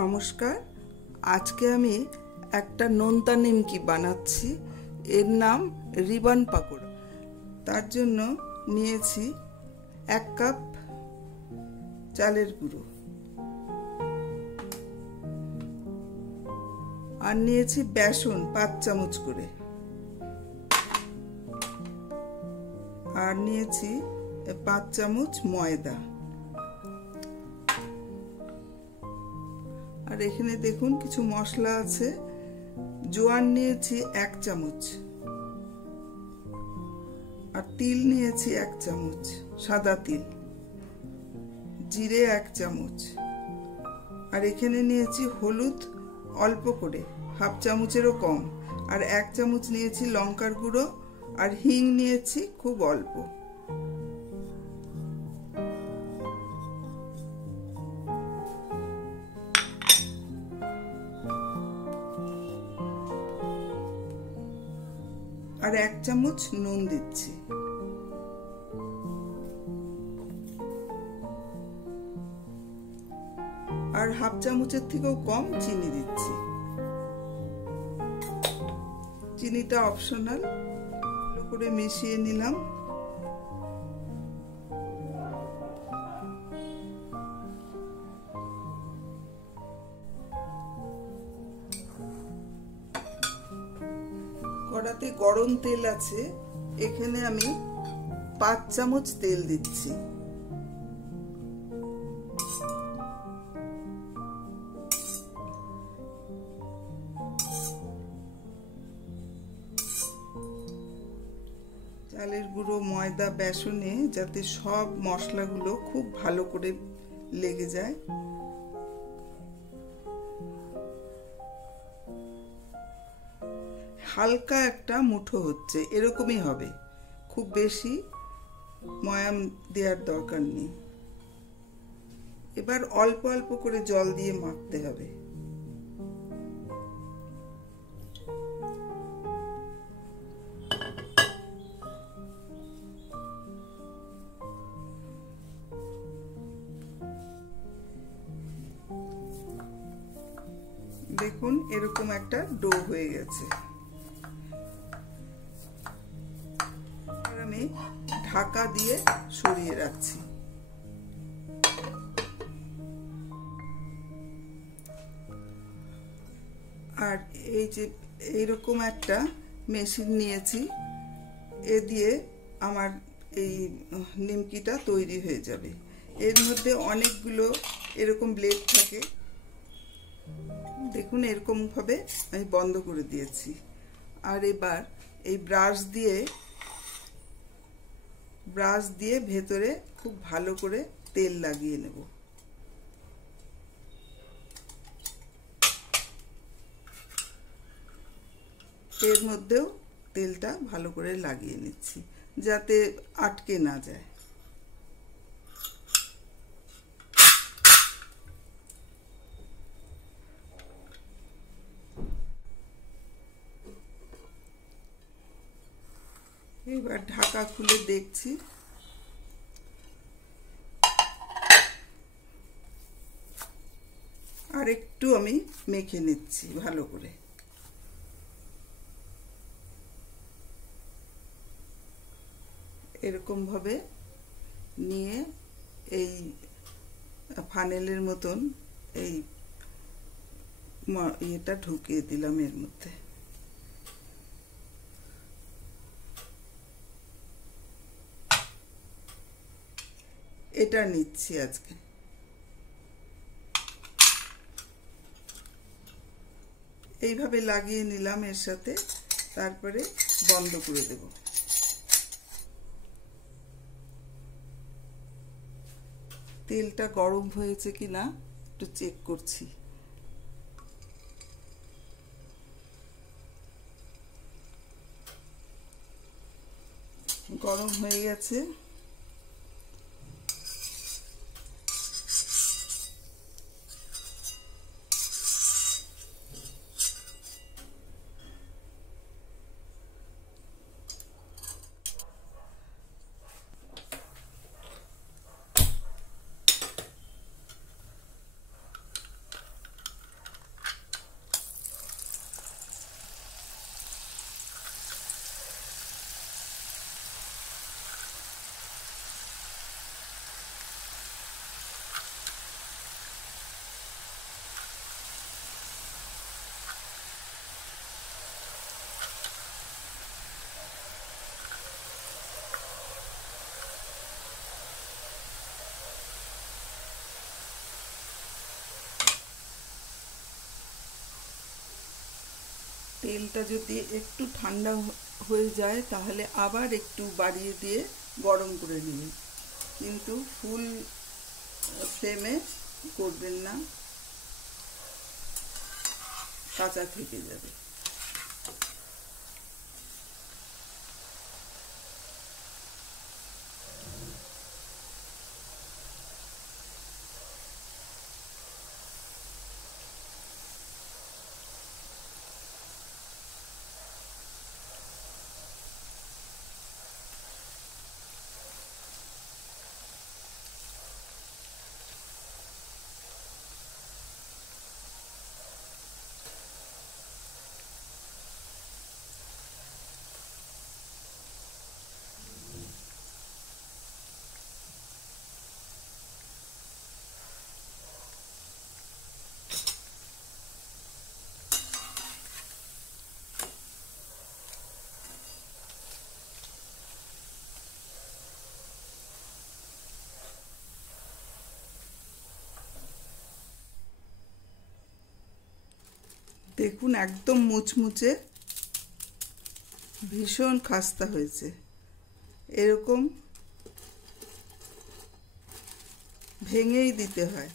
নমস্কার। আজকে আমি একটা নোনতা নিমকি বানাচ্ছি। এর নাম রিবন পাকোড়া। তার জন্য নিয়েছি 1 কাপ চালের গুঁড়ো, আর নিয়েছি বেসন 5 চামচ করে, আর নিয়েছি 5 চামচ ময়দা। আর এখানে দেখুন কিছু মশলা আছে। জোয়ান নিয়েছি 1 চামচ, আর তিল নিয়েছি 1 চামচ, সাদা তিল, জিরে 1 চামচ, আর এখানে নিয়েছি হলুদ অল্প করে, হাফ চামচেরও কম, আর 1 চামচ নিয়েছি লঙ্কার গুঁড়ো, আর হিং নিয়েছি খুব অল্প। আর 1 চামচ নুন দিচ্ছি। আর হাফ চামচের থেকেও কম চিনি দিচ্ছি। চিনিটা অপশনাল। ভালো করে মিশিয়ে নিলাম। কড়াতে গরম তেল আছে, এখানে আমি 5 চামচ তেল দিচ্ছি। চালের গুঁড়ো, ময়দা, বেসনে যাতে সব মশলাগুলো খুব ভালো করে লেগে যায়। হালকা একটা মুঠো হচ্ছে, এরকমই হবে, খুব বেশি ময়াম দেওয়ার দরকার নেই। এবার অল্প অল্প করে জল দিয়ে মাখতে হবে। দেখুন এরকম একটা ডো হয়ে গেছে। আমি ঢাকা দিয়ে সরিয়ে রাখছি। আর এই যে এইরকম একটা মেশিন নিয়েছি, এ দিয়ে আমার এই নিমকিটা তৈরি হয়ে যাবে। এর মধ্যে অনেকগুলো এরকম ব্লেড থাকে। দেখুন এরকম ভাবে আমি বন্ধ করে দিয়েছি। আর এবার এই ব্রাশ দিয়ে ভেতরে খুব ভালো করে তেল লাগিয়ে নেব। এর মধ্যেও তেলটা ভালো করে লাগিয়ে নিচ্ছি যাতে আটকে না যায়। এবার ঢাকা খুলে দেখছি। আর একটু আমি মেখে নিচ্ছি ভালো করে। এরকম ভাবে নিয়ে এই ফানেলের মতন এই এটা ঢুকিয়ে দিলাম এর মধ্যে। এটা নিচ্ছি আজকে। এইভাবে লাগিয়ে নিলাম এর সাথে, তারপরে বন্ধ করে দেব। তেলটা গরম হয়েছে কিনা একটু চেক করছি। গরম হয়ে গেছে। তেলটা যদি একটু ঠান্ডা হয়ে যায় তাহলে আবার একটু বাড়িয়ে দিয়ে গরম করে নেবেন, কিন্তু ফুল ফ্লেমে করবেন না, কাঁচা থেকে যাবে। দেখুন একদম মুচমুচে, ভীষণ খাস্তা হয়েছে। এরকম ভেঙেই দিতে হয়।